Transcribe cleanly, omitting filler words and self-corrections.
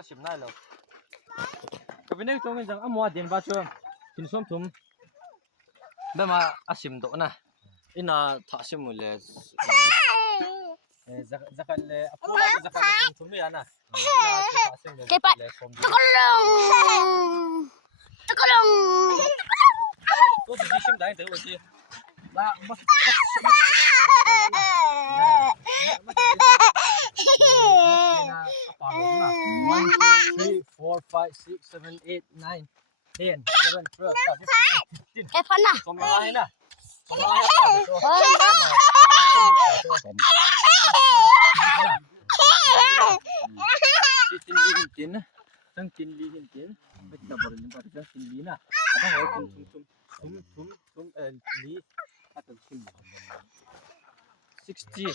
ก็ชิมได้แล้วก็เป็นตรงนี้จังอ่ะมัวเดินบาชมกินส้มทุ่มได้มาอาชิมโตนะอินาถ้าชิมเลยzakan le apula zakan leส้มทุ่มนี่นะKepat. Tolong.ก็จะชิมได้แต่ว่าสิละมา1 2 3 4 5 6 7 8 9 10 11 12 13 Kepat nah. สมมาให้นะสมมาให้tin li tin sang tin li tin bet na borin pa ta tin li na ada ho tum li atal sim 60